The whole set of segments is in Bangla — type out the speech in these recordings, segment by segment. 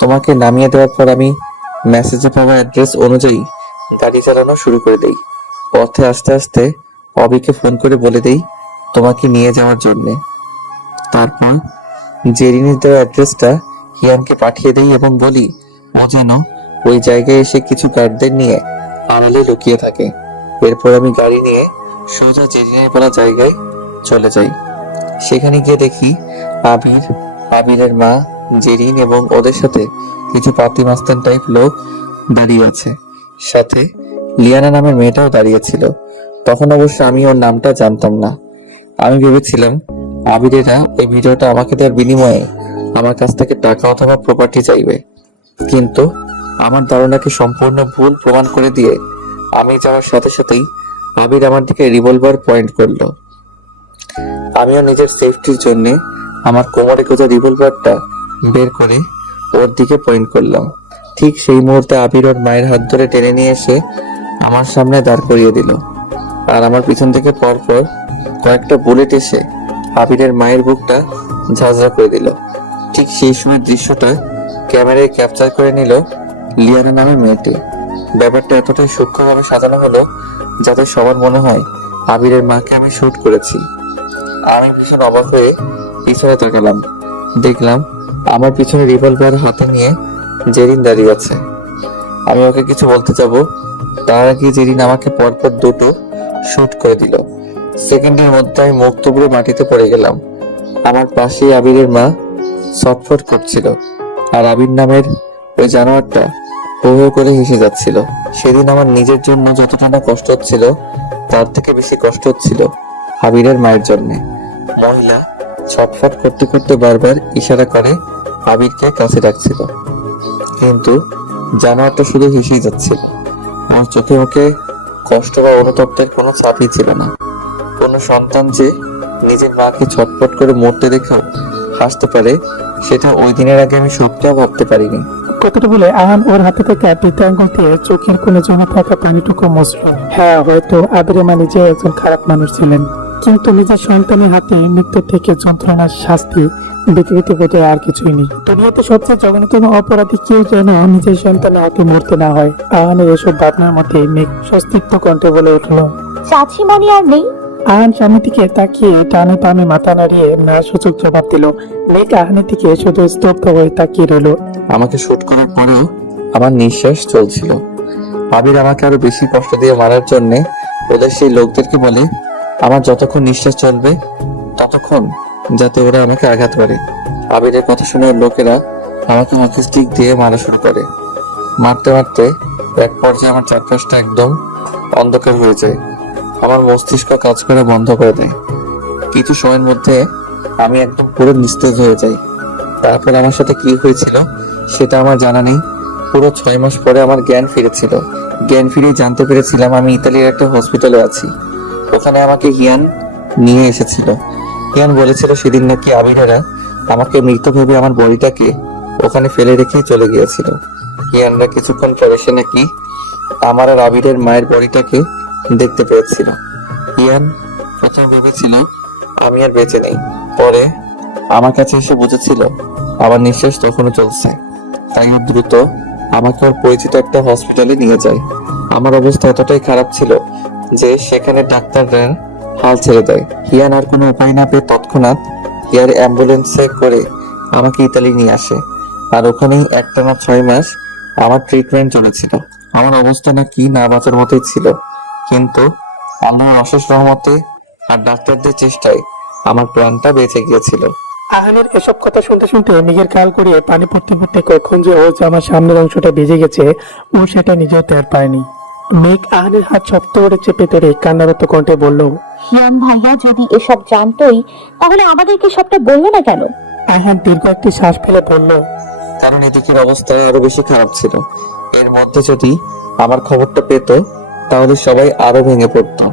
তোমাকে নামিয়ে দেওয়ার পর আমি মেসেজে পাওয়া অ্যাড্রেস অনুযায়ী গাড়ি চালানো শুরু করে দেই। পথে আস্তে আস্তে অবিকে ফোন করে বলে দেই তোমাকে নিয়ে যাওয়ার জন্যে। তারপর জেরিনের দেওয়া অ্যাড্রেসটা হিয়ানকে পাঠিয়ে দেই এবং বলি ও যেন ওই জায়গায় এসে কিছু গার্ডদের নিয়ে আড়ালে লুকিয়ে থাকে। এরপর আমি গাড়ি নিয়ে সোজা জেরিনের বলা জায়গায় চলে যাই। সেখানে গিয়ে দেখি আবিরের মা, জেরিন এবং ওদের সাথে কিছু পাতি মাস্তান টাইপ লোক দাঁড়িয়ে আছে। সাথে লিয়ানা নামের মেয়েটাও দাঁড়িয়েছিল। তখন অবশ্য আমি ওর নামটা জানতাম না। আমি ভেবেছিলাম আবিরেরা এই ভিডিওটা আমাকে দেওয়ার বিনিময়ে আমার কাছ থেকে টাকা অথবা প্রপার্টি চাইবে, কিন্তু আমার ধারণাকে সম্পূর্ণ ভুল প্রমাণ করে দিয়ে আমি যাওয়ার সাথে সাথেই আবির আমার দিকে রিভলভার পয়েন্ট করলো। আমিও নিজের সেফটির জন্য আমার কোমরে গোজা রিভলভারটা বের করে ওর দিকে পয়েন্ট করলাম। ঠিক সেই মুহূর্তে আবির ওর মায়ের হাত ধরে টেনে নিয়ে এসে আমার সামনে দাঁড় করিয়ে দিল, আর আমার পিছন থেকে পরপর কয়েকটা বুলেট এসে আবিরের মায়ের বুকটা ঝাঁঝরা করে দিল। ঠিক সেই সময় দৃশ্যটা ক্যামেরায় ক্যাপচার করে নিল লিয়ানা নামের মেয়েটি। ব্যাপারটা এতটাই সূক্ষ্মভাবে সাজানো হলো যাতে সবার মনে হয় আবিরের মাকে আমি শুট করেছি। আমি ভীষণ অবাক হয়ে পিছনে তাকালাম। দেখলাম আমার পিছনে রিভলভার হাতে নিয়ে জেরিন দাঁড়িয়ে আছে। আমি ওকে কিছু বলতে যাব, তার আগে জেরিন আমাকে পরপর দুটো শুট করে দিল। সেকেন্ডের মধ্যে আমি মুখ তুবড়ে মাটিতে পড়ে গেলাম। আমার পাশেই আবিরের মা ছটফট করছিল, আর আবির নামের ওই জানোয়ারটা হো হো করে হেসে যাচ্ছিল। সেদিন আমার নিজের জন্য যতটা না কষ্ট হচ্ছিল, তার থেকে বেশি কষ্ট হচ্ছিল আবিরের মায়ের জন্য। মহিলা ছটফট করতে করতে বারবার ইশারা করে আবিরকে কাছে ডাকছিল, কিন্তু জানোয়ারটা শুধু হেসেই যাচ্ছিল। আমার চোখে মুখে কষ্ট বা অনুতপ্তের কোনো ছাপই ছিল না। কোনো সন্তান যে নিজের মাকে ছটফট করে মরতে দেখেও হাসতে পারে, সেটা ওই দিনের আগে আমি সত্যিও ভাবতে পারিনি। কথাটা বলে আহান ওর হাতে থেকে বৃদ্ধ আঙ্গুল দিয়ে চোখের কোণে জমে থাকা পানিটুকু মুছল। হ্যাঁ, হয়তো আবিরের মা নিজে একজন খারাপ মানুষ ছিলেন, কিন্তু নিজের সন্তানের হাতে মৃত্যু থেকে যন্ত্রণার শাস্তি পৃথিবীতে বোধ আর কিছুই নেই। দুনিয়াতে সবচেয়ে জঘন্যতম অপরাধী কেউ যেন নিজের সন্তানের হাতে মরতে না হয়। আহানের এসব ভাবনার মধ্যে মেঘ সস্তিত্ব কণ্ঠে বলে উঠল, চাচি মনি আর নেই? আহান স্বামীর দিকে তাকিয়ে টানে টানে মাথা নাড়িয়ে না সূচক জবাব দিল। মেঘ আহানের দিকে শুধু স্তব্ধ হয়ে তাকিয়ে রইল। আমাকে শুট করার পরেও আমার নিঃশ্বাস চলছিল। আবির আমাকে আরো বেশি কষ্ট দিয়ে মারার জন্য ওদের সেই লোকদেরকে বলে আমার যতক্ষণ নিঃশ্বাস চলবে ততক্ষণ যাতে ওরা আমাকে আঘাত করে। আবিরের কথা শুনে লোকেরা আমাকে হকি স্টিক দিয়ে মারা শুরু করে। মারতে মারতে এক পর্যায়ে আমার চারপাশটা একদম অন্ধকার হয়ে যায়। আমার মস্তিষ্ক কাজ করা বন্ধ করে দেয়। কিছু সময়ের মধ্যে আমি একদম পুরো নিস্তেজ হয়ে যাই। তারপর আমার সাথে কি হয়েছিল সেটা আমার জানা নেই। পুরো 6 মাস পরে আমার জ্ঞান ফিরেছিল। জ্ঞান ফিরে জানতে পেরেছিলাম আমি ইতালির একটা হসপিটালে আছি। ওখানে আমাকে হিয়ান নিয়ে এসেছিল। হিয়ান বলেছিল সেদিন নাকি আবিরেরা আমাকে মৃত ভেবে আমার বডিটাকে ওখানে ফেলে রেখে চলে গিয়েছিল। হিয়ানরা কিছুক্ষণ পরে সে নাকি আমার আর আবিরের মায়ের বডিটাকে দেখতে পেয়েছিল। হিয়ান প্রথমে ভেবেছিল আমি আর বেঁচে নেই, পরে আমার কাছে এসে বুঝেছিল আমার নিঃশ্বাস তখনও চলছে। তাই ও দ্রুত আমাকে ওর পরিচিত একটা হসপিটালে নিয়ে যায়। আমার অবস্থা এতটাই খারাপ ছিল যে সেখানে ডাক্তাররা হাল ছেড়ে দেয়। হিয়ান আর কোনো উপায় না পেয়ে তৎক্ষণাৎ এয়ার অ্যাম্বুলেন্সে করে আমাকে ইতালি নিয়ে আসে, আর ওখানেই একটানা 6 মাস আমার ট্রিটমেন্ট চলেছিল। আমার অবস্থা না কি না বাঁচার মতোই ছিল, কিন্তু আল্লাহর অশেষ রহমতে আর ডাক্তারদের চেষ্টায় আমার প্রাণটা বেঁচে গিয়েছিল। আহানের এসব কথা শুনতে শুনতে মেঘের কাল করিয়ে পানি পড়তে পড়তে কখন যে ও আমার সামনের অংশটা বেজে গেছে ও সেটা নিজেও টের পায়নি। মেঘ আহানের হাত শক্ত করে চেপে ধরে কান্নারত কণ্ঠে বলল, হিয়ান ভাইয়া যদি এসব জানতোই তাহলে আমাদেরকে সবটা বললো না কেন? আহান দীর্ঘ একটি শ্বাস ফেলে বলল, কারণ এদিকের অবস্থা আরো বেশি খারাপ ছিল। এর মধ্যে যদি আমার খবরটা পেত তাহলে সবাই আরো ভেঙে পড়তো।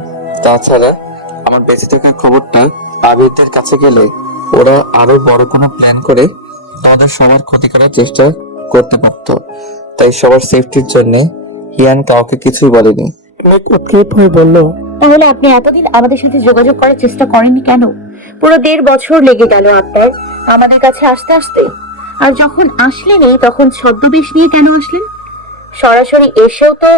তাছাড়া আমার বেঁচে থাকার খবরটা আবিরদের কাছে গেলে ওরা আরো বড় কোনো প্ল্যান করে তাদের সবার ক্ষতি করার চেষ্টা করতে পারত। তাই সবার সেফটির জন্য হিয়ান কাউকে কিছুই বলেনি। মেঘ উৎক্ষেপ হয়ে বলল, তাহলে আপনি এতদিন আমাদের সাথে যোগাযোগ করার চেষ্টা করেননি কেন? পুরো 1.5 বছর লেগে গেল আপনার আমাদের কাছে আসতে আসতে। আর যখন আসলেনই তখন ছদ্মবেশ নিয়ে কেন আসলেন? সরাসরি এসেও তো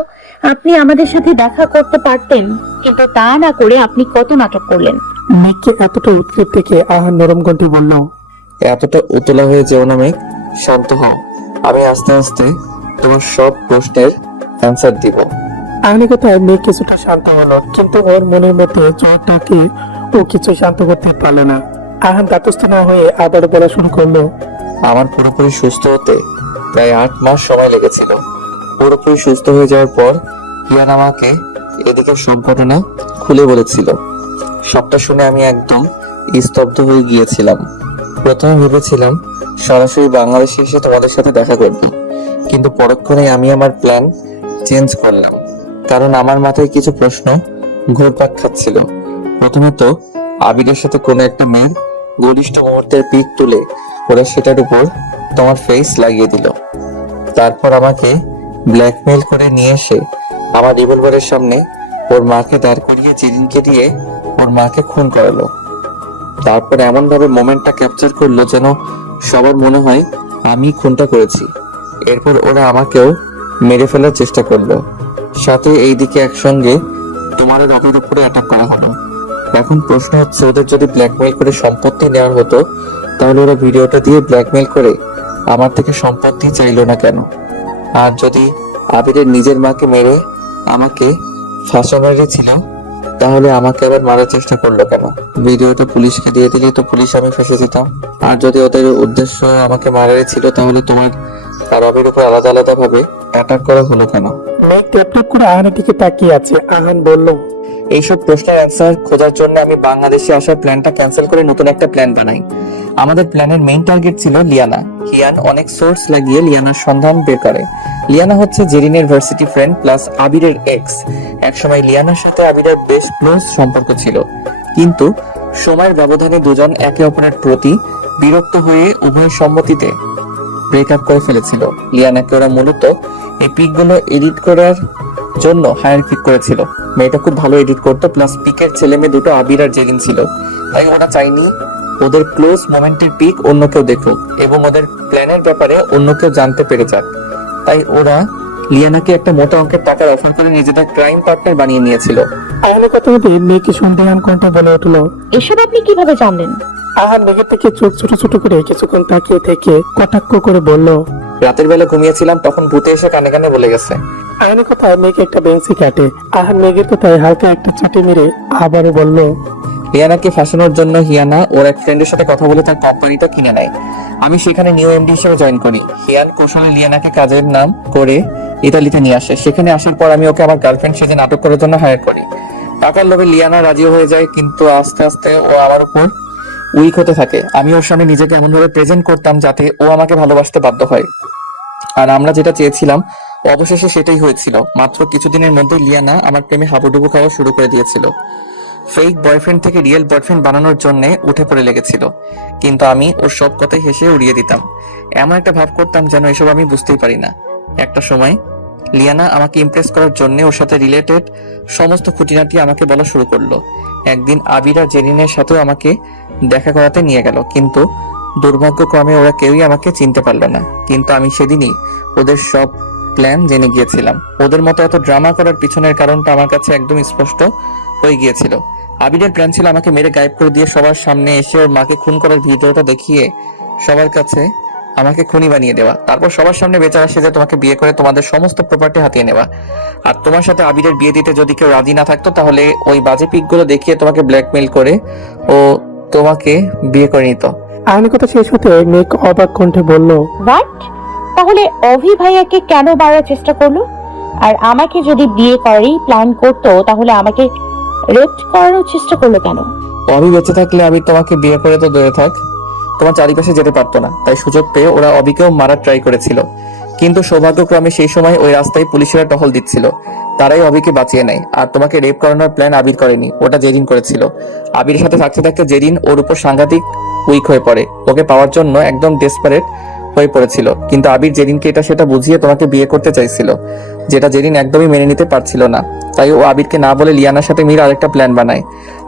আপনি আমাদের সাথে দেখা করতে পারতেন, কিন্তু তা না করে আপনি কত নাটক করলেন। মেঘকে এতটা উৎক্ষেপ দেখে আহান নরম কণ্ঠে বলল, এতটা উতলা হয়ে যেও না মেঘ, শান্ত হও। আমি আস্তে আস্তে তোমার সব প্রশ্নের অ্যান্সার দিব। আহানের কথায় মেঘ কিছুটা শান্ত হলো, কিন্তু ওর মনের মধ্যে জ্বরটাকে ও কিছু শান্ত করতে পারলো না। আহান ধাতস্থ না হয়ে আবার বলা শুরু করলো, আমার পুরোপুরি সুস্থ হতে প্রায় 8 মাস সময় লেগেছিল। পুরোপুরি সুস্থ হয়ে যাওয়ার পর হিয়ান আমাকে এদিকে সব ঘটনা খুলে বলেছিল। সবটা শুনে আমি একদম স্তব্ধ হয়ে গিয়েছিলাম। প্রথমে ভেবেছিলাম সরাসরি বাংলাদেশে এসে তোমাদের সাথে দেখা করব, কিন্তু পরক্ষণে আমি আমার প্ল্যান চেঞ্জ করলাম, কারণ আমার মাথায় কিছু প্রশ্ন ঘুরপাক খাচ্ছিল। প্রথমত, আবিরের সাথে কোনো একটা মেয়ের ঘনিষ্ঠ মুহূর্তের পিক তুলে ওরা সেটার উপর তোমার ফেস লাগিয়ে দিল। তারপর আমাকে ব্ল্যাকমেইল করে নিয়ে এসে আমার রিভলভারের সামনে ওর মাকে দাঁড় করিয়ে জিরিনকে দিয়ে ওর মাকে খুন করালো। তারপর এমন ভাবে মোমেন্টটা ক্যাপচার করলো যেন সবার মনে হয় আমি খুনটা করেছি। এরপর ওরা আমাকেও মেরে ফেলার চেষ্টা করলো, সাথে এইদিকে একসঙ্গে তোমার রকের উপরে অ্যাটাক করা হলো। এখন প্রশ্ন হচ্ছে, ওদের যদি ব্ল্যাকমেইল করে সম্পত্তি নেওয়ার হতো তাহলে ওরা ভিডিওটা দিয়ে ব্ল্যাকমেইল করে আমার থেকে সম্পত্তি চাইলো না কেন? আর যদি আবিরের নিজের মাকে মেরে আমাকে ফাঁসানোরই ছিল তাহলে আমাকে আবার মারার চেষ্টা করলো কেন? ভিডিওটা পুলিশকে দিয়ে দিলেই তো পুলিশ আমি ফেসে যেতাম। আর যদি ওদের উদ্দেশ্য আমাকে মারারই ছিল তাহলে তোমার আর আবির উপর আলাদা আলাদা ভাবে অ্যাটাক করা হলো কেন? মেঘ ট্যাপ করে আহানের দিকে তাকিয়ে আছে। আহান বলল, এইসব প্রশ্নের অ্যান্সার খোঁজার জন্য আমি বাংলাদেশে আসার প্ল্যানটা ক্যান্সেল করে নতুন একটা প্ল্যান বানাই। আমাদের প্ল্যানের মেইন টার্গেট ছিল লিয়ানা। হিয়ান অনেক সোর্স লাগিয়ে লিয়ানার সন্ধান বের করে। লিয়ানা হচ্ছে জেরিনের ভার্সিটি ফ্রেন্ড প্লাস আবিরের এক্স। একসময় লিয়ানার সাথে আবিরের বেশ ক্লোজ সম্পর্ক ছিল, কিন্তু সময়ের ব্যবধানে দুজন একে অপরের প্রতি বিরক্ত হয়ে উভয়ের সম্মতিতে ব্রেকআপ করে ফেলেছিল। লিয়ানাকে ওরা মূলত এই পিকগুলো এডিট করার জন্য হায়ার পিক করেছিল। মেয়েটা খুব ভালো এডিট করতো, প্লাস পিকের ছেলে মেয়ে দুটো আবির আর জেরিন ছিল। তাই ওরা চাইনি ওদের ক্লোজ মোমেন্টের পিক অন্য কেউ দেখুক এবং ওদের প্ল্যানের ব্যাপারে অন্য কেউ জানতে পেরে যাক। তাই ওরা লিয়ানাকে একটা মোটা অঙ্কের টাকার অফার করে নিজেদের ক্রাইম পার্টনার বানিয়ে নিয়েছিল। আহানের কথা মতে মেঘকে সন্দেহান কণ্ঠে বলে উঠলো, এসব আপনি কিভাবে জানলেন? আহান মেঘের থেকে চোখ ছোট ছোট করে কিছুক্ষণ তাকিয়ে থেকে কটাক্ষ করে বলল, রাতের বেলা ঘুমিয়েছিলাম, তখন ভূতে এসে কানে কানে বলে গেছে। আহানের কথায় মেঘ একটা বেঞ্চি কাটে। আহান মেঘের কথায় হালকা একটা চাটি মেরে আবারও বলল, লিয়ানাকে ফাঁসানোর জন্য হিয়ানা ওর এক ফ্রেন্ডের সাথে কথা বলে তার কোম্পানিটা কিনে নেয়। আমি সেখানে নিউ এমডি হিসেবে জয়েন করি। হিয়ান কৌশলে লিয়ানাকে কাজের নাম করে ইতালিতে নিয়ে আসে। সেখানে আসার পর আমি ওকে আমার গার্লফ্রেন্ড সেজে নাটক করার জন্য হায়ার করি। টাকার লোভে লিয়ানা রাজি হয়ে যায়, কিন্তু আস্তে আস্তে ও আমার উপর উইক হতে থাকে। আমি ওর সামনে নিজেকে এমন ভাবে প্রেজেন্ট করতাম যাতে ও আমাকে ভালোবাসতে বাধ্য হয়। আর আমরা যেটা চেয়েছিলাম অবশেষে সেটাই হয়েছিল। মাত্র কিছুদিনের মধ্যে লিয়ানা আমার প্রেমে হাবুডুবু খাওয়া শুরু করে দিয়েছিল। ফেক বয়ফ্রেন্ড থেকে রিয়েল বয়ফ্রেন্ড বানানোর জন্য উঠে পড়ে লেগেছিল, কিন্তু আমি ওর সব কথাই হেসে উড়িয়ে দিতাম। এমন একটা ভাব করতাম যেন এসব আমি বুঝতেই পারি না। একটা সময় লিয়ানা আমাকে ইমপ্রেস করার জন্য ওর সাথে রিলেটেড সমস্ত খুঁটিনাটি আমাকে বলা শুরু করলো। একদিন আবির আর জেরিনের সাথেও আমাকে দেখা করাতে নিয়ে গেল, কিন্তু দুর্ভাগ্যক্রমে ওরা কেউই আমাকে চিনতে পারলো না। কিন্তু আমি সেদিনই ওদের সব প্ল্যান জেনে গিয়েছিলাম। ওদের মতো এত ড্রামা করার পিছনের কারণটা আমার কাছে একদম স্পষ্ট হয়ে গিয়েছিল। আবিরের প্ল্যান ছিল আমাকে মেরে গায়েব করে দিয়ে সবার সামনে এসে ওর মাকে খুন করার ভিডিওটা দেখিয়ে সবার কাছে আমাকে খুনি বানিয়ে দেওয়া। তারপর সবার সামনে বেচারা সেজে তোমাকে বিয়ে করে তোমাদের সমস্ত প্রপার্টি হাতিয়ে নেওয়া। আর তোমার সাথে আবিরের বিয়ে দিতে যদি কেউ রাজি না থাকতো তাহলে ওই বাজে পিকগুলো দেখিয়ে তোমাকে ব্ল্যাকমেইল করে ও তোমাকে বিয়ে করে নিত। আহানের কথা শেষ হতে মেঘ অবাক কণ্ঠে বলল, হোয়াট? তাহলে অভি ভাইয়াকে কেন মারার চেষ্টা করলো? আর আমাকে যদি বিয়ে করারই প্ল্যান করতো তাহলে আমাকে রেপ করানোর চেষ্টা করলো কেন? অভি বেঁচে থাকলে আমি তোমাকে বিয়ে করে তো দূরে থাক, তোমার চারিপাশে যেতে পারতো না। তাই সুযোগ পেয়ে ওরা অবিকেও মারার ট্রাই করেছিল, কিন্তু সৌভাগ্যক্রমে সেই সময় ওই রাস্তায় পুলিশেরা টহল দিচ্ছিল। তারাই অবিকে বাঁচিয়ে নেয়। আর তোমাকে রেপ করানোর প্ল্যান আবির করেনি, ওটা জেরিন করেছিল। আবির সাথে থাকতে থাকতে জেরিন ওর উপর সাংঘাতিক উইক হয়ে পড়ে। ওকে পাওয়ার জন্য একদম ডেসপারেট হয়ে পড়েছিল, কিন্তু আবির জেরিনকে এটা সেটা বুঝিয়ে তোমাকে বিয়ে করতে চাইছিল। যেটা জেরিন একদমই মেনে নিতে পারছিল না। তাই ও আবিরকে না বলে লিয়ানার সাথে মিলে আরেকটা প্ল্যান বানায়।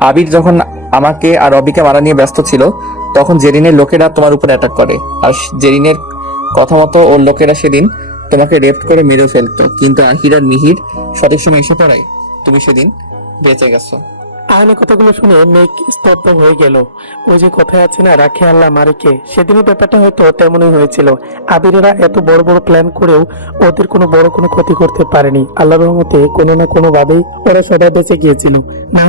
আবির যখন আমাকে আর অবিকে মারা নিয়ে ব্যস্ত ছিল, তখন জেরিনের লোকেরা তোমার উপর অ্যাটাক করে। আর জেরিনের কথা মতো ওর লোকেরা সেদিন তোমাকে রেপ করে মেরে ফেলতো, কিন্তু আহির আর মিহির সঠিক সময় এসে পড়ায় তুমি সেদিন বেঁচে গেছো। আহনের কথাগুলো শুনে মেঘ স্তব্ধ হয়ে গেল। ওই যে কথায় আছে না, রাখে আল্লাহ মারেকে, সেদিনের ব্যাপারটা হয়তো তেমনই হয়েছিল। আবিরেরা এত বড় বড় প্ল্যান করেও ওদের কোনো বড় কোনো ক্ষতি করতে পারেনি। আল্লাহর রহমতে কোনো না কোনো ভাবেই ওরা সবাই বেঁচে গিয়েছিল। না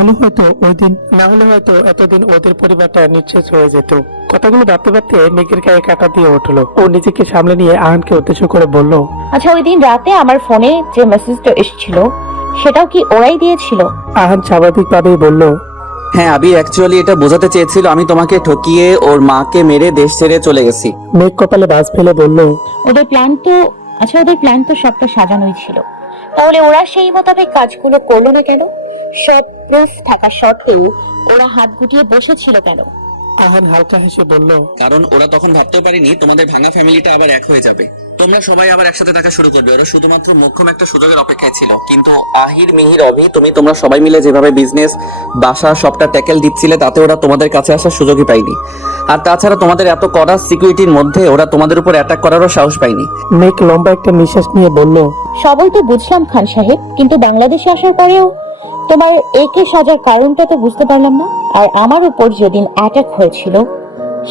হলে হয়তো এতদিন ওদের পরিবারটা নিঃশেষ হয়ে যেত। কথাগুলো ভাবতে ভাবতে মেঘের গায়ে কাটা দিয়ে উঠলো। ও নিজেকে সামলে নিয়ে আহানকে উদ্দেশ্য করে বলল, আচ্ছা, ওই দিন রাতে আমার ফোনে যে মেসেজটা এসেছিল সেটাও কি ওরাই দিয়েছিল? আহান স্বাভাবিকভাবেই বলল, হ্যাঁ, আবি অ্যাকচুয়ালি এটা বোঝাতে চেয়েছিল আমি তোমাকে ঠকিয়ে ওর মাকে মেরে দেশ ছেড়ে চলে গেছি। মেঘ কপালে বাজ ফেলে বলল, ওদের প্ল্যান তো সবটা সাজানোই ছিল। তাহলে ওরা সেই মোতাবেক কাজগুলো করলো না কেন? সব প্রুফ থাকা সত্ত্বেও ওরা হাত গুটিয়ে বসেছিল কেন? আহান হালকা হেসে বলল, কারণ ওরা তখন ভাবতেও পারিনি তোমাদের ভাঙা ফ্যামিলিটা আবার এক হয়ে যাবে, তোমরা সবাই আবার একসাথে থাকা শুরু করবে। ওরা শুধুমাত্র মোক্ষম একটা সুযোগের অপেক্ষায় ছিল। কিন্তু আহির, মিহির, অভি, তোমরা সবাই মিলে যেভাবে বিজনেস, বাসা সবটা ট্যাকেল দিচ্ছিলে, তাতে ওরা তোমাদের কাছে আসার সুযোগই পাইনি। আর তাছাড়া তোমাদের এত কড়া সিকিউরিটির মধ্যে ওরা তোমাদের উপর অ্যাটাক করারও সাহস পায়নি। মেঘ লম্বা একটা নিঃশ্বাস নিয়ে বলল, সবই তো বুঝলাম খান সাহেব, কিন্তু বাংলাদেশে আসার পরেও তোমার একে সাজার কারণটা তো বুঝতে পারলাম না। আর আমার উপর যেদিন অ্যাটাক হয়েছিল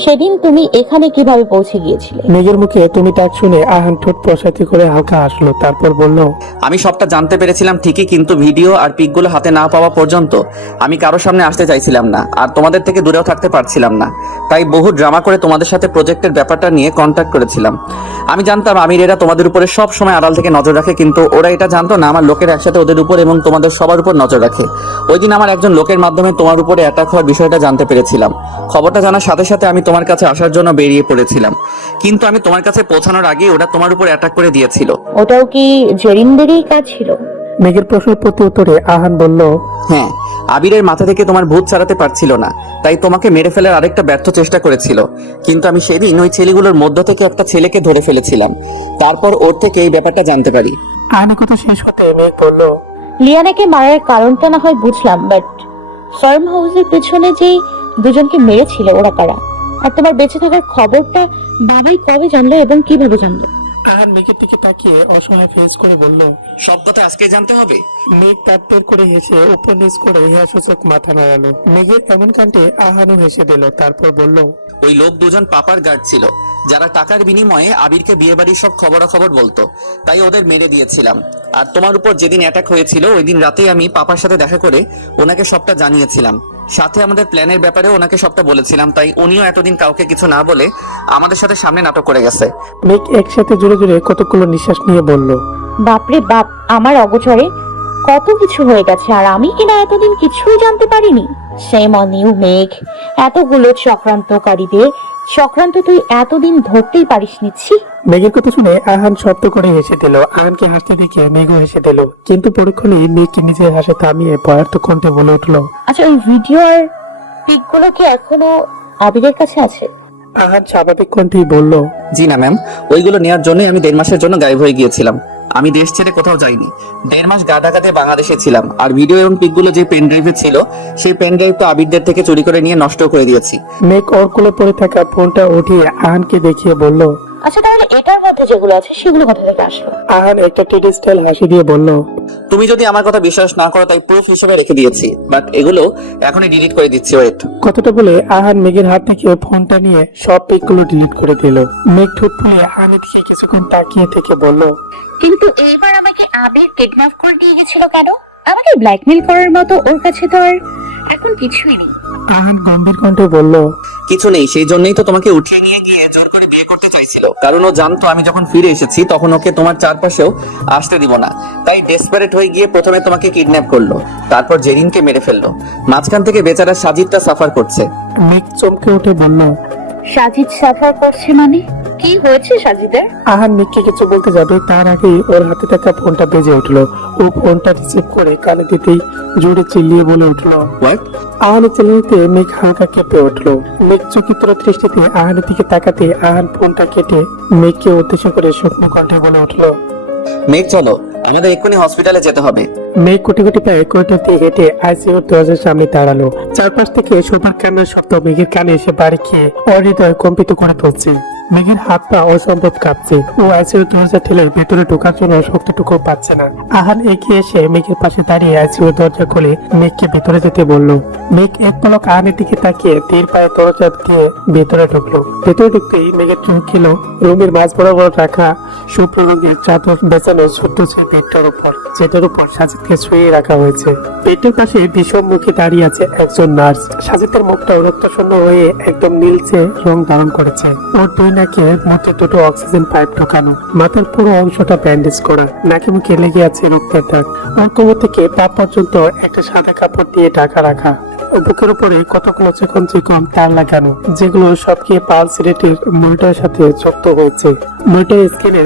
সেদিন তুমি এখানে কিভাবে পৌঁছে গিয়েছিলে? মেঘের মুখে তুমি ডাক শুনে আহান ঠোঁট প্রসারিত করে হালকা হাসলো। তারপর বলল, আমি সবটা জানতে পেরেছিলাম ঠিকই, কিন্তু ভিডিও আর পিকগুলো হাতে না পাওয়া পর্যন্ত আমি কারোর সামনে আসতে চাইছিলাম না, আর তোমাদের থেকে দূরেও থাকতে পারছিলাম না। তাই বহু ড্রামা করে তোমাদের সাথে প্রজেক্টের ব্যাপারটা নিয়ে কন্ট্যাক্ট করেছিলাম। আমি জানতাম আমির এরা তোমাদের উপরে সব সময় আড়াল থেকে নজর রাখে, কিন্তু ওরা এটা জানতো না আমার লোকের একসাথে ওদের উপর এবং তোমাদের সবার উপর নজর রাখে। ওই দিন আমার একজন লোকের মাধ্যমে তোমার উপরে অ্যাটাক হওয়ার বিষয়টা জানতে পেরেছিলাম। খবরটা জানার সাথে সাথে আমি তোমার কাছে আসার জন্য বেরিয়ে পড়েছিলাম, কিন্তু আমি তোমার কাছে পৌঁছানোর আগে ওরা তোমার উপর অ্যাটাক করে দিয়েছিল। ওটাও কি জেরিনদেরই কাজ ছিল? মেঘের প্রশ্নের প্রতি উত্তরে আহান বলল, হ্যাঁ, আবিরের মাথা থেকে তোমার ভূত ছাড়াতে পারছিল না, তাই তোমাকে মেরে ফেলার আরেকটা ব্যর্থ চেষ্টা করেছিল। কিন্তু আমি সেদিন ওই ছেলেগুলোর মধ্য থেকে একটা ছেলেকে ধরে ফেলেছিলাম। তারপর ওর থেকে এই ব্যাপারটা জানতে পারি। আহানের কথা শেষ হতে মেঘ বলল, লিয়ানাকে মারার কারণটা না হয় বুঝলাম, বাট ফার্ম হাউসের পেছনে যে দুজনকে মেরেছিল ওরা কারা? আর তোমার বেঁচে থাকার খবরটা বাবাই কবে জানলো এবং কিভাবে জানলো? আহান মেঘের দিকে তাকিয়ে অসহায় ফেস করে বলল, সব কথা আজকে জানতে হবে? মেঘ তার করে হেসে উপর নিচ করে হেসূচক মাথা নাড়ালো। মেঘের এমন কাণ্ডে আহানও হেসে দিল। তারপর বলল, ওই লোক দুজন পাপার গার্ড ছিল, যারা টাকার বিনিময়ে আবিরকে বিয়ে বাড়ির সব খবরাখবর বলতো, তাই ওদের মেরে দিয়েছিলাম। আর তোমার উপর যেদিন অ্যাটাক হয়েছিল ওই দিন রাতেই আমি পাপার সাথে দেখা করে ওনাকে সবটা জানিয়েছিলাম, সাথে আমাদের প্ল্যানের ব্যাপারে ওনাকে সবটা বলেছিলাম। তাই উনিও এতদিন কাউকে কিছু না বলে আমাদের সাথে সামনে নাটক করে গেছে। মেঘ একসাথে জোরে জোরে কতগুলো নিঃশ্বাস নিয়ে বলল, বাপরে বাপ, আমার অগোচরে কত কিছু হয়ে গেছে আর আমি কিনা এতদিন কিছুই জানতে পারিনি। সেম অন ইউ মেঘ, এতগুলো চক্রান্তকারীদের চক্রান্ত তুই এতদিন ধরতেই পারিস নিচ্ছি। মেঘের কথা শুনে আহান শব্দ করে হেসে দিল। আহানকে হাসতে দেখে মেঘও হেসে দিল, কিন্তু পরক্ষণেই মেঘকে নিজের হাসে থামিয়ে ভয়ার্থ কণ্ঠে বলে উঠল, আচ্ছা, ওই ভিডিও আর পিকগুলো কি এখনো আবিরের কাছে আছে? আহান স্বাভাবিক কণ্ঠেই বলল, জি না ম্যাম, ওইগুলো নেওয়ার জন্যই আমি 1.5 মাসের জন্য গায়েব হয়ে গিয়েছিলাম। আমি দেশ ছেড়ে কোথাও যাইনি, 1.5 মাস গা ঢাকাতে বাংলাদেশে ছিলাম। আর ভিডিও এবং পিকগুলো যে পেন ড্রাইভে ছিল সেই পেন ড্রাইভটা আবিরদের থেকে চুরি করে নিয়ে নষ্ট করে দিয়েছি। মেঘ ওর কোলে পড়ে থাকা ফোনটা উঠিয়ে আহানকে দেখিয়ে বলল, আচ্ছা, তাহলে এটার মধ্যে যেগুলো আছে সেগুলো কোথা থেকে আসলো? আহান একটা টেডি স্টাইল হাসি দিয়ে বলল, তুমি যদি আমার কথা বিশ্বাস না করো তাই প্রুফ হিসেবে রেখে দিয়েছি, বাট এগুলো এখনই ডিলিট করে দিচ্ছি, ওয়েট। কথাটা বলে আহান মেঘের হাত থেকে ফোনটা নিয়ে সব পিকগুলো ডিলিট করে দিল। মেঘ ঠোঁট ফুলে আহানের দিকে কিছুক্ষণ তাকিয়ে থেকে বলল, কিন্তু এইবার আমাকে আবির কিডন্যাপ করে নিয়ে গেছিল কেন? আমাকে ব্ল্যাকমেল করার মতো ওর কাছে তো আর এখন কিছুই নেই। আহান গম্ভীর কণ্ঠে বলল, কিছু নেই, সেই জন্যই তো তোমাকে উঠিয়ে নিয়ে গিয়ে জোর করে বিয়ে করতে চাইছিল, কারণ ও জানতো আমি যখন ফিরে এসেছি তখন ওকে তোমার চারপাশেও আসতে দিব না। তাই ডেসপারেট হয়ে গিয়ে প্রথমে তোমাকে কিডন্যাপ করলো, তারপর জেরিনকে মেরে ফেললো। মাঝখান থেকে বেচারা সাজিদটা সাফার করছে। মেঘ চমকে উঠে বলল, সাজিদ সাফার করছে মানে? কি হয়েছে সাজিদের? আহান মেঘকে কিছু বলতে যাবে তার আগেই ওর হাতে থাকা ফোনটা বেজে উঠলো। ও ফোনটা রিসিভ করে কানে দিতেই জোরে চিল্লিয়ে বলে উঠলো, হোয়াট? আহানের চিল্লানিতে মেঘ হালকা কেঁপে উঠলো। মেঘ চকিত দৃষ্টিতে আহানের দিকে তাকাতে আহান ফোনটা কেটে মেঘকে উদ্দেশ্য করে শুকনো কণ্ঠে বলে উঠলো, মেঘ চলো, আমাদের এক্ষুনি হসপিটালে যেতে হবে। মেঘ কোটি কোটি পায়ে করিডোর দিয়ে হেঁটে আইসিইউর দরজার সামনে দাঁড়ালো। চারপাশ থেকে শোভার কান্নার শব্দ মেঘের কানে এসে বাড়ি খেয়ে ওর হৃদয় কম্পিত করে তুলছে। মেঘের হাত পা অসম্ভব কাঁপছে। ও আইসিইউর দরজা ঠেলে ভেতরে ঢোকার জন্য শক্তিটুকু পাচ্ছে না। আহান এগিয়ে এসে মেঘের পাশে দাঁড়িয়ে আইসিইউর দরজা খুলে মেঘকে ভেতরে যেতে বলল। মেঘ এক পলক আহানের দিকে তাকিয়ে ধীর পায়ে দরজা দিয়ে ভেতরে ঢুকলো। ভেতরে ঢুকতেই মেঘের চোখ খেল রুমের মাঝ বরাবর রাখা শুভ্র রঙের চাদর বেছানো ছোট্ট সে বেডটার উপর, যেটার উপর সাজিদকে শুয়ে রাখা হয়েছে। বেডের পাশে বিষম মুখে দাঁড়িয়ে আছে একজন নার্স। সাজিদের মুখটা রক্তশূন্য হয়ে একদম নীলচে রং ধারণ করেছে। ওর দুই নাকে মধ্যে দুটো অক্সিজেন পাইপ ঢোকানো, মাথার পুরো অংশটা ব্যান্ডেজ করা, নাকে মুখে লেগে আছে রক্তের দাগ। ওর কোমর থেকে পা পর্যন্ত একটা সাদা কাপড় দিয়ে ঢাকা রাখা। বুকের উপরে কতগুলো চিকন চিকন তার লাগানো, যেগুলো সবকে পালস রেটের মনিটরের সাথে যুক্ত হয়েছে। মনিটরের স্ক্রিনে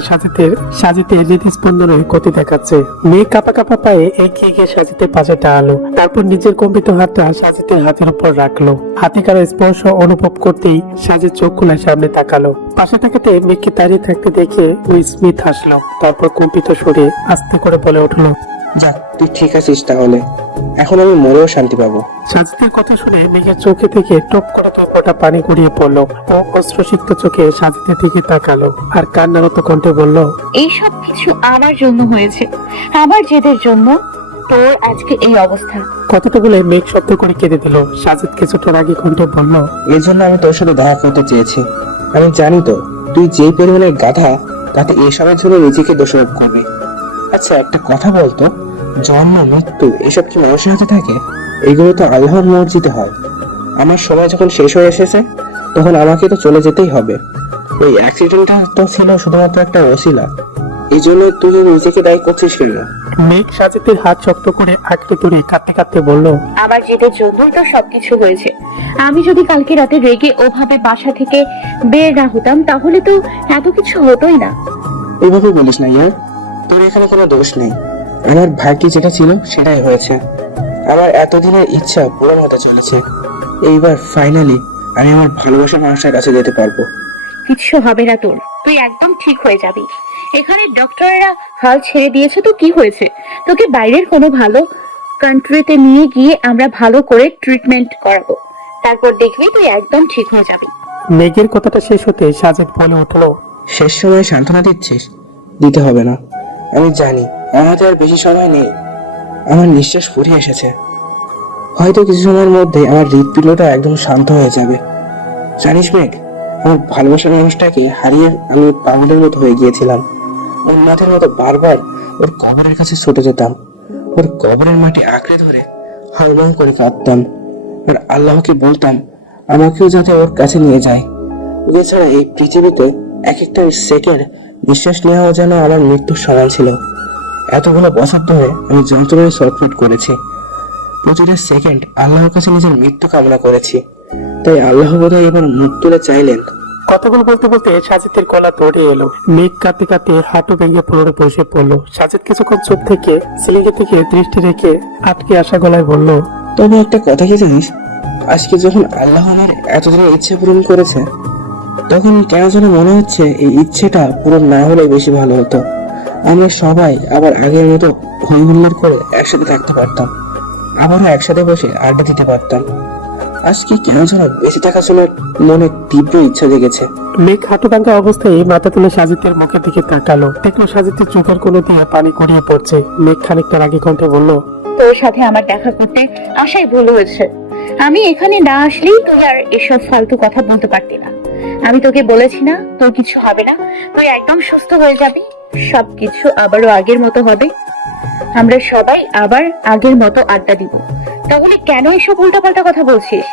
সাজিতে হৃদস্পন্দনের গতি দেখাচ্ছে। মেয়ে কাপা কাপা পায়ে এগিয়ে গিয়ে সাজিতে পাশে দাঁড়ালো। তারপর নিজের কম্পিত হাতটা সাজিতের হাতের উপর রাখলো। হাতে কারো স্পর্শ অনুভব করতেই সাজির চোখ খুলে সামনে তাকালো। পাশে তাকাতে মেয়েকে দাঁড়িয়ে থাকতে দেখে ওই স্মিথ হাসলো। তারপর কম্পিত সুরে আস্তে করে বলে উঠলো, যাক, তুই ঠিক আছিস তাহলে। এখন আমি মরেও শান্তি পাবো। সাজিদের কথা শুনে মেঘের চোখে থেকে টপ করে ফোঁটা পানি গড়িয়ে পড়লো। ও অশ্রুসিক্ত চোখে সাজিদের দিকে তাকালো আর কান্নারত কণ্ঠে বলল, এই সব কিছু আমার জন্য হয়েছে, আমার জেদের জন্য তোর আজকে এই অবস্থা। কথাটা বলে মেঘ শব্দ করে কেঁদে দিল। সাজিদ কিছুটা রাগী কণ্ঠে বলল, এর জন্য আমি তোর সাথে দেখা করতে চেয়েছি। আমি জানি তো তুই যেই পরিমাণের গাধা, তাতে এসবের জন্য নিজেকে দোষারোপ করবি। আচ্ছা, একটা কথা বলতো, জন্ম মৃত্যু এসব কি মানুষের হাতে থাকে? এগুলো তো আল্লাহর মর্জিতে হয়। আমার সময় যখন শেষ হয়ে এসেছে, তখন আমাকে তো চলে যেতেই হবে। ওই অ্যাক্সিডেন্টটা তো ছিল শুধুমাত্র একটা ওসিলা। এই জন্য তুই নিজেকে দায়ী করছিস কেন? মেঘ সাজিদের হাত শক্ত করে আঁকড়ে ধরে কাঁদতে কাঁদতে বলল, আমার জেদের জন্যই তো সবকিছু হয়েছে। আমি যদি কালকে রাতে রেগে ওভাবে বাসা থেকে বের না হতাম, তাহলে তো এত কিছু হতোই না। এইভাবে বলিস না ইয়ার, তোর এখানে কোনো দোষ নেই। আমার ভাগ্যে যেটা ছিল সেটাই হয়েছে। আমার এতদিনের ইচ্ছা পূরণ হতে চলেছে। এইবার ফাইনালি আমি আমার ভালোবাসার মানুষটার কাছে যেতে পারবো। কিচ্ছু হবে না তোর, তুই একদম ঠিক হয়ে যাবি। এখানে ডক্টরেরা হাল ছেড়ে দিয়েছে তো কি হয়েছে? তোকে বাইরের কোনো ভালো কান্ট্রিতে নিয়ে গিয়ে আমরা ভালো করে ট্রিটমেন্ট করাবো, তারপর দেখবি তুই একদম ঠিক হয়ে যাবি। মেঘের কথাটা শেষ হতে সাজিদ বলে উঠলো, শেষ সময় সান্ত্বনা দিচ্ছিস? দিতে হবে না। আমি জানি আমাদের আর বেশি সময় নেই। আমার নিঃশ্বাস ফুরিয়ে এসেছে। হয়তো কিছু সময়ের মধ্যে আমার হৃদপিণ্ডটা একদম শান্ত হয়ে যাবে। জানিস মেঘ, আমার ভালোবাসার মানুষটাকে হারিয়ে আমি পাগলের মতো হয়ে গিয়েছিলাম। উন্মাদের মতো বারবার ওর কবরের কাছে ছুটে যেতাম। ওর কবরের মাটি আঁকড়ে ধরে হলমল করে কাঁদতাম। আর আল্লাহকে বলতাম আমাকেও যাতে ওর কাছে নিয়ে যায়। এছাড়া এই পৃথিবীতে এক একটা সেকেন্ড নিঃশ্বাস নেওয়া যেন আমার মৃত্যুর সমান ছিল। এতগুলো বছর ধরে আমি যন্ত্রণায় ছটফট করেছি। প্রতিটা সেকেন্ড আল্লাহর কাছে নিজের মৃত্যু কামনা করেছি। তাই আল্লাহ বোধহয় এবার মুখ তুলে চাইলেন। কথাগুলো বলতে বলতে সাজিদের গলা দৌড়ে এলো। মেঘ কাঁদতে কাঁদতে হাঁটু ভেঙে পুনরায় বসে পড়লো। সাজিদ কিছুক্ষণ চুপ থেকে সিলিংয়ের দিকে দৃষ্টি রেখে আটকে আসা গলায় বলল, তবে একটা কথা কি জানিস, আজকে যখন আল্লাহ আমার এতদিনের ইচ্ছে পূরণ করেছে, তখন কেন যেন মনে হচ্ছে এই ইচ্ছেটা পূরণ না হলে বেশি ভালো হতো। আমরা সবাই আবার আগের মতো হই হুল্লোড় করে একসাথে থাকতে পারতাম, আবারও একসাথে বসে আড্ডা দিতে পারতাম। আজকে কেন যেন বেঁচে থাকার জন্য মনে তীব্র ইচ্ছা জেগেছে। মেঘ হাঁটু ভাঙা অবস্থায় মাথা তুলে সাজিদের মুখের দিকে তাকালো। দেখলো সাজিদের চোখের কোণে দিয়ে পানি গড়িয়ে পড়ছে। মেঘ খানিকটা রাগী কণ্ঠে বলল, তোর সাথে আমার দেখা করতে আসাই ভুল হয়েছে। আমি এখানে না আসলেই তুই আর এসব ফালতু কথা বলতে পারতি না। আমি তোকে বলেছি না তোর কিছু হবে না, তুই একদম সুস্থ হয়ে যাবি, সবকিছু আবারও আগের মতো হবে, আমরা সবাই আবার আগের মতো আড্ডা দিব। তাহলে কেন এসব উল্টাপাল্টা কথা বলছিস?